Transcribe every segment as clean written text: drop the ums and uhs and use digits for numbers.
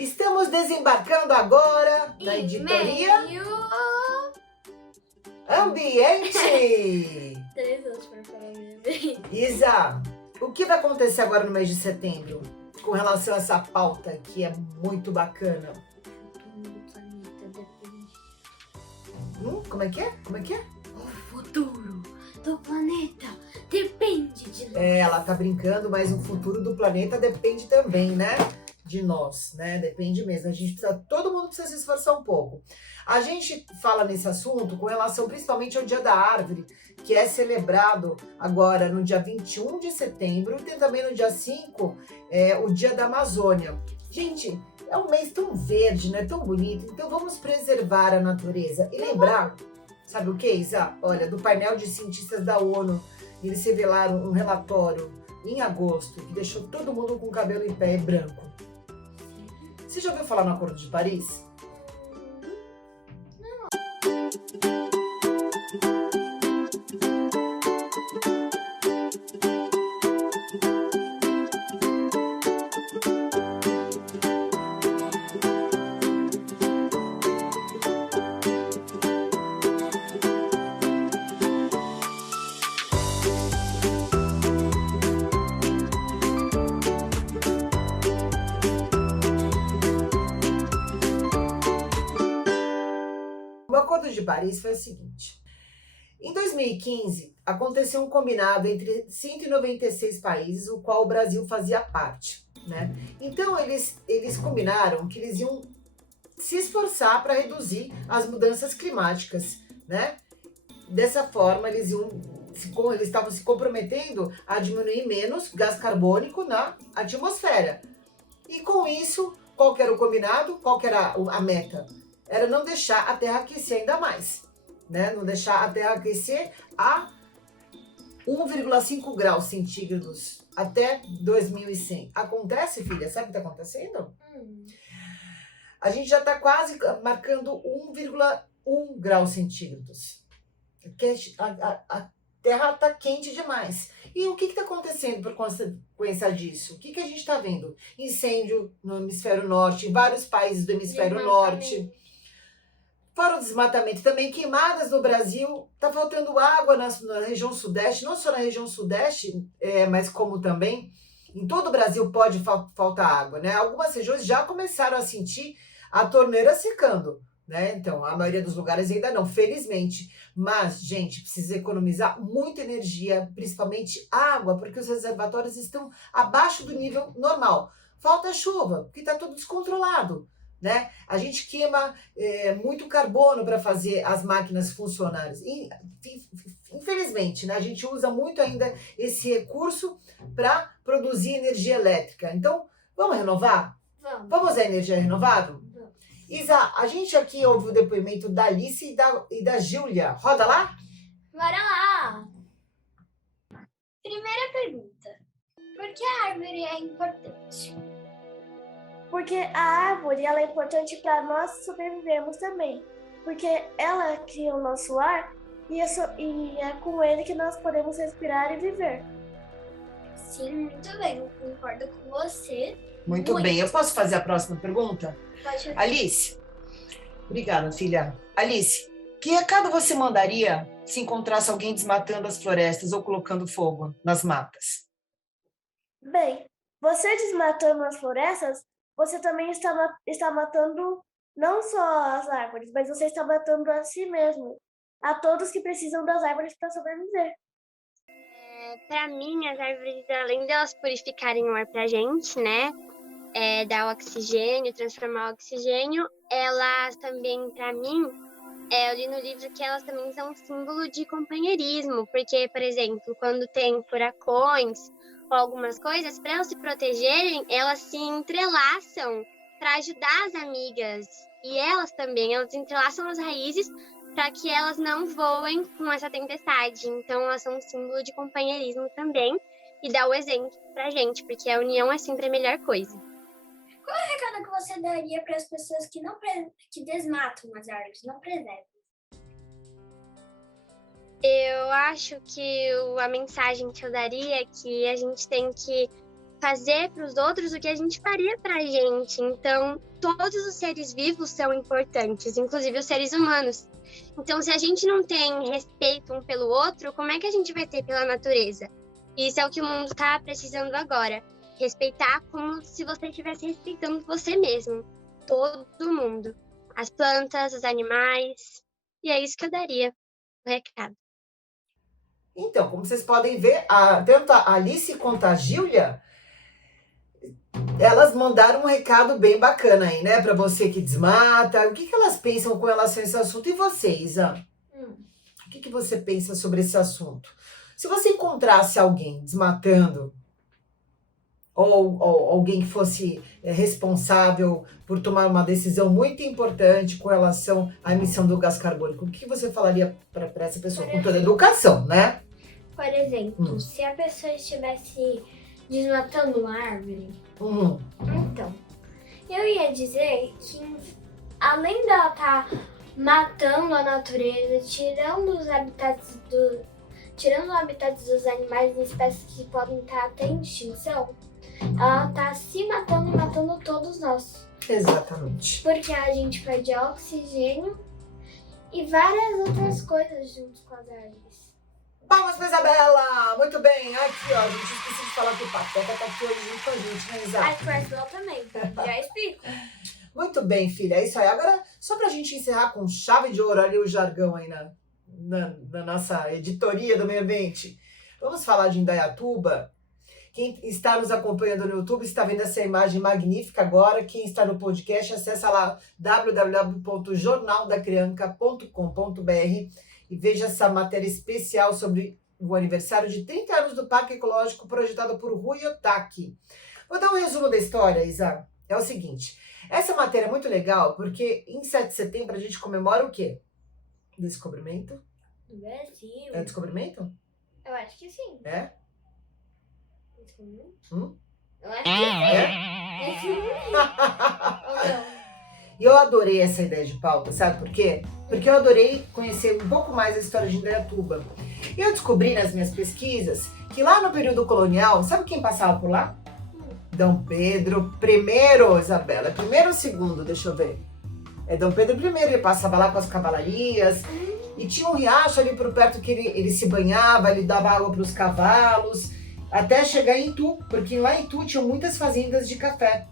Estamos desembarcando agora na editoria Ambiente. 3 anos para falar bem. Isa, o que vai acontecer agora no mês de setembro com relação a essa pauta que é muito bacana? Como é que é? Como é que é? O futuro do planeta depende de nós. Ela tá brincando, mas o futuro do planeta depende também, né? De nós, né? Depende mesmo. A gente precisa, todo mundo precisa se esforçar um pouco. A gente fala nesse assunto com relação principalmente ao Dia da Árvore, que é celebrado agora no dia 21 de setembro, e tem também no dia 5, o Dia da Amazônia. Gente, é um mês tão verde, né? Tão bonito. Então vamos preservar a natureza e lembrar, sabe o que, Isa? Olha, do painel de cientistas da ONU, eles revelaram um relatório em agosto que deixou todo mundo com o cabelo em pé branco. Você já ouviu falar no Acordo de Paris? O Acordo de Paris foi o seguinte: em 2015, aconteceu um combinado entre 196 países, o qual o Brasil fazia parte, né? Então, eles combinaram que eles iam se esforçar para reduzir as mudanças climáticas, né? Dessa forma, eles estavam se comprometendo a diminuir menos gás carbônico na atmosfera. E com isso, qual que era o combinado? Qual que era a meta? Era não deixar a Terra aquecer ainda mais, né? Não deixar a Terra aquecer a 1,5 graus centígrados até 2100. Acontece, filha? Sabe o que está acontecendo? A gente já está quase marcando 1,1 graus centígrados. A Terra está quente demais. E o que está acontecendo por consequência disso? O que a gente está vendo? Incêndio no hemisfério norte, em vários países do hemisfério norte. Fora o desmatamento, também queimadas no Brasil, está faltando água na região sudeste, não só na região sudeste, mas como também em todo o Brasil pode faltar água, né? Algumas regiões já começaram a sentir a torneira secando, né? Então, a maioria dos lugares ainda não, felizmente. Mas, gente, precisa economizar muita energia, principalmente água, porque os reservatórios estão abaixo do nível normal. Falta chuva, porque está tudo descontrolado, né? A gente queima muito carbono para fazer as máquinas funcionarem. Infelizmente, né? A gente usa muito ainda esse recurso para produzir energia elétrica. Então, vamos renovar? Vamos usar energia renovável? Vamos. Isa, a gente aqui ouve o depoimento da Alice e da Júlia. Roda lá? Bora lá! Primeira pergunta. Por que a árvore é importante? Porque a árvore ela é importante para nós sobrevivermos também. Porque ela cria o nosso ar e é com ele que nós podemos respirar e viver. Sim, muito bem. Eu concordo com você. Muito bem. Eu posso fazer a próxima pergunta? Pode fazer. Alice. Obrigada, filha. Alice, que recado você mandaria se encontrasse alguém desmatando as florestas ou colocando fogo nas matas? Bem, você desmatando as florestas, você também está matando não só as árvores, mas você está matando a si mesmo, a todos que precisam das árvores para sobreviver. Para mim, as árvores, além delas purificarem o ar pra gente, né? Dar o oxigênio, transformar o oxigênio, elas também, para mim, eu li no livro que elas também são um símbolo de companheirismo, porque, por exemplo, quando tem furacões ou algumas coisas, para elas se protegerem, elas se entrelaçam para ajudar as amigas. E elas também, elas entrelaçam as raízes para que elas não voem com essa tempestade. Então, elas são um símbolo de companheirismo também e dá o exemplo pra gente, porque a união é sempre a melhor coisa. Qual é o recado que você daria para as pessoas que desmatam as árvores, não preservam? Eu acho que a mensagem que eu daria é que a gente tem que fazer para os outros o que a gente faria para a gente. Então, todos os seres vivos são importantes, inclusive os seres humanos. Então, se a gente não tem respeito um pelo outro, como é que a gente vai ter pela natureza? E isso é o que o mundo está precisando agora. Respeitar como se você estivesse respeitando você mesmo. Todo mundo. As plantas, os animais. E é isso que eu daria o recado. Então, como vocês podem ver, tanto a Alice quanto a Júlia, elas mandaram um recado bem bacana aí, né? Pra você que desmata. O que elas pensam com relação a esse assunto? E você, Isa? O que você pensa sobre esse assunto? Se você encontrasse alguém desmatando, ou alguém que fosse responsável por tomar uma decisão muito importante com relação à emissão do gás carbônico, o que você falaria para essa pessoa? Com toda a educação, né? Por exemplo, se a pessoa estivesse desmatando uma árvore, então, eu ia dizer que além dela estar matando a natureza, tirando os habitats dos animais e espécies que podem estar até em extinção, ela está se matando e matando todos nós. Exatamente. Porque a gente perde oxigênio e várias outras coisas junto com as árvores. Palmas pra Isabela! Muito bem. Aqui, ó, a gente esqueci de falar que o Pateta tá aqui hoje junto com a gente, né, Isa? A Creswell também, já explico. Muito bem, filha. É isso aí. Agora, só pra gente encerrar com chave de ouro ali o jargão aí na nossa editoria do meio ambiente. Vamos falar de Indaiatuba. Quem está nos acompanhando no YouTube está vendo essa imagem magnífica agora. Quem está no podcast, acessa lá www.jornaldacrianca.com.br e veja essa matéria especial sobre o aniversário de 30 anos do Parque Ecológico projetado por Rui Otaki. Vou dar um resumo da história, Isa. É o seguinte, essa matéria é muito legal porque em 7 de setembro a gente comemora o quê? Descobrimento? Do Brasil. É descobrimento? Eu acho que sim. É? Eu acho que sim. Ou não? E eu adorei essa ideia de pauta, sabe por quê? Porque eu adorei conhecer um pouco mais a história de Indaiatuba. E eu descobri nas minhas pesquisas que lá no período colonial, sabe quem passava por lá? Dom Pedro I, Isabela. Primeiro ou segundo? Deixa eu ver. É Dom Pedro I, ele passava lá com as cavalarias. E tinha um riacho ali por perto que ele se banhava, ele dava água para os cavalos, até chegar em Itu, porque lá em Itu tinham muitas fazendas de café,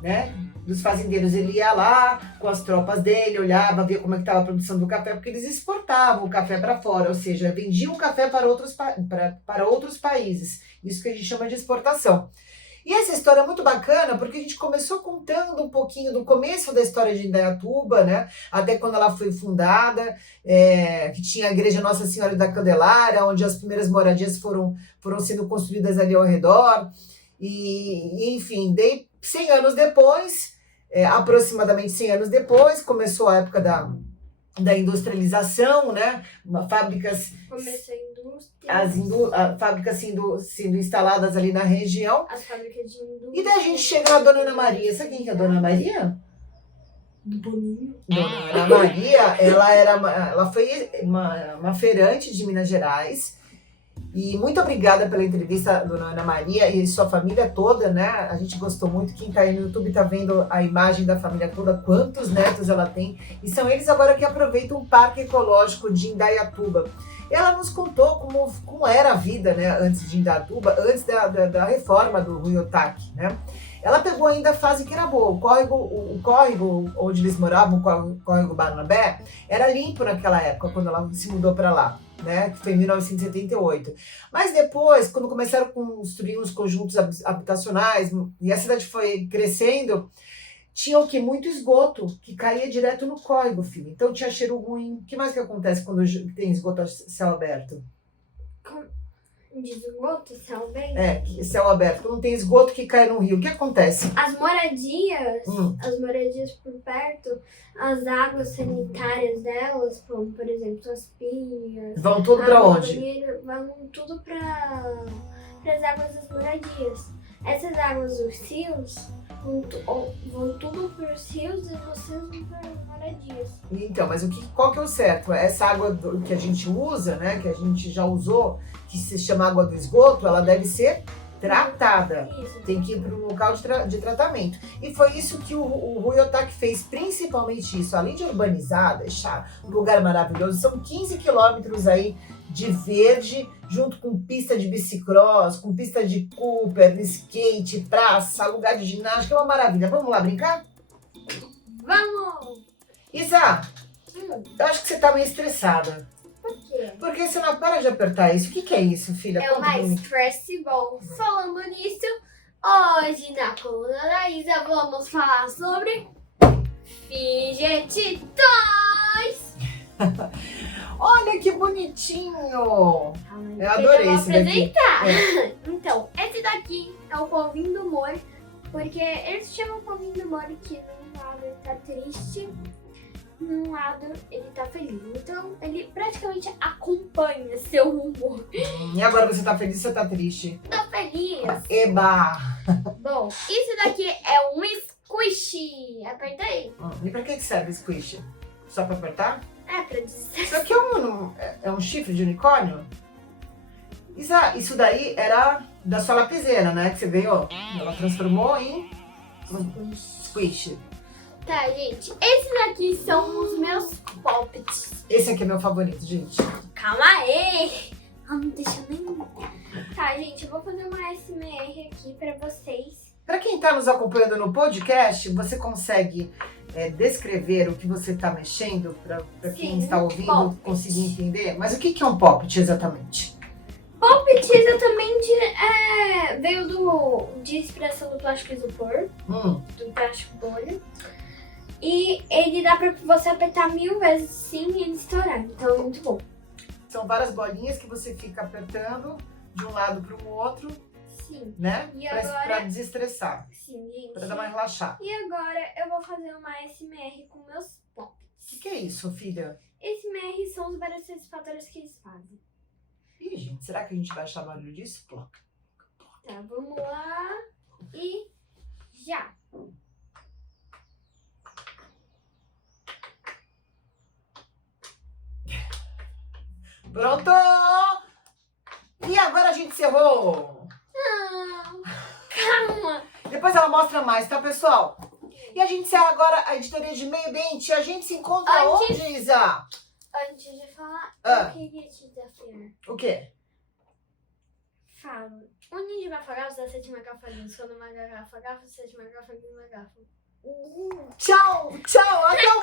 né? Dos fazendeiros, ele ia lá com as tropas dele, olhava, via como é que estava a produção do café, porque eles exportavam o café para fora, ou seja, vendiam o café para outros países. Isso que a gente chama de exportação. E essa história é muito bacana, porque a gente começou contando um pouquinho do começo da história de Indaiatuba, né? Até quando ela foi fundada, que tinha a igreja Nossa Senhora da Candelária, onde as primeiras moradias foram sendo construídas ali ao redor. E enfim, daí 100 anos depois, aproximadamente 100 anos depois, começou a época da industrialização, né? Fábricas... Começou a indústria. Fábricas sendo instaladas ali na região. As fábricas de indústria. E daí a gente chega na Dona Ana Maria. Sabe quem que é a Dona Ana Maria? Boninho. Dona Ana Maria, ela foi uma feirante de Minas Gerais. E muito obrigada pela entrevista, Dona Ana Maria e sua família toda, né? A gente gostou muito. Quem tá aí no YouTube tá vendo a imagem da família toda, quantos netos ela tem. E são eles agora que aproveitam o Parque Ecológico de Indaiatuba. Ela nos contou como era a vida, né, antes de Indaiatuba, antes da reforma do Rui Otaki, né? Ela pegou ainda a fase que era boa. O córrego onde eles moravam, o córrego Barnabé, era limpo naquela época, quando ela se mudou para lá, né? Que foi em 1978. Mas depois, quando começaram a construir uns conjuntos habitacionais e a cidade foi crescendo, tinha o quê? Muito esgoto que caía direto no córrego, filho. Então tinha cheiro ruim. O que mais que acontece quando tem esgoto a céu aberto? De esgoto, céu aberto? Céu aberto. Quando tem esgoto que cai no rio, o que acontece? As moradias por perto, as águas sanitárias delas, como por exemplo as pias. Vão tudo para onde? Banheiro, vão tudo para as águas das moradias. Essas águas dos rios vão tudo para os rios e vocês vão para as moradias. Então, mas qual que é o certo? Essa água que a gente usa, né, que a gente já usou, que se chama água do esgoto, ela deve ser tratada. Isso. Tem que ir para um local de tratamento. E foi isso que o Rui Otaki fez, principalmente isso. Além de urbanizar, deixar um lugar maravilhoso, são 15 quilômetros aí de verde, junto com pista de bicicross, com pista de Cooper, skate, praça, lugar de ginástica, é uma maravilha. Vamos lá brincar? Vamos! Isa, eu acho que você tá meio estressada. Por quê? Porque você não para de apertar isso. O que é isso, filha? É Conta uma pra mim. Stress Ball. Falando nisso, hoje na coluna da Isa vamos falar sobre Fidget Toys. Olha que bonitinho! Eu adorei Eu vou esse daqui. apresentar. Então, esse daqui é o povinho do humor, porque eles chamam povinho do humor que num lado ele tá triste, num lado ele tá feliz. Então, ele praticamente acompanha seu humor. E agora você tá feliz ou você tá triste? Tô feliz. Eba! Bom, isso daqui é um squishy. Aperta aí. E pra que serve esse squish? Só pra apertar? É pra dizer. Isso aqui é um chifre de unicórnio? Isa, isso daí era da sua lapiseira, né? Que você veio, ela transformou em squish. Tá, gente. Esses aqui são os meus poppets. Esse aqui é meu favorito, gente. Calma aí. Não deixa nem... Tá, gente. Eu vou fazer uma SMR aqui pra vocês. Para quem está nos acompanhando no podcast, você consegue descrever o que você está mexendo para quem Sim, está ouvindo poppet. conseguir entender? Mas o que é um poppet exatamente? Poppet exatamente veio de inspiração do plástico isopor, do plástico bolha. E ele dá pra você apertar 1000 vezes sim e ele estourar. Então é muito bom. São várias bolinhas que você fica apertando de um lado para o outro, Sim. né? E Para agora... desestressar, Sim, gente. para dar uma relaxada. E agora eu vou fazer uma SMR com meus poppets. O que é isso, filha? SMR são os vários satisfatórios que eles fazem. Ih, gente, será que a gente vai achar barulho disso? Ploca. Tá, vamos lá. E já. Pronto! E agora a gente encerrou! Não, calma. Depois ela mostra mais, tá, pessoal? E a gente encerra agora a editoria de Meio Dente. A gente se encontra Antes- onde, Isa? Antes de falar, Ah. eu queria te desafiar. O quê? Fala. Um ninho vai afogar, você sete uma gafalinha. Quando uma garrafa, garfo, sete uma garrafa, uma garrafa. Tchau, tchau, até o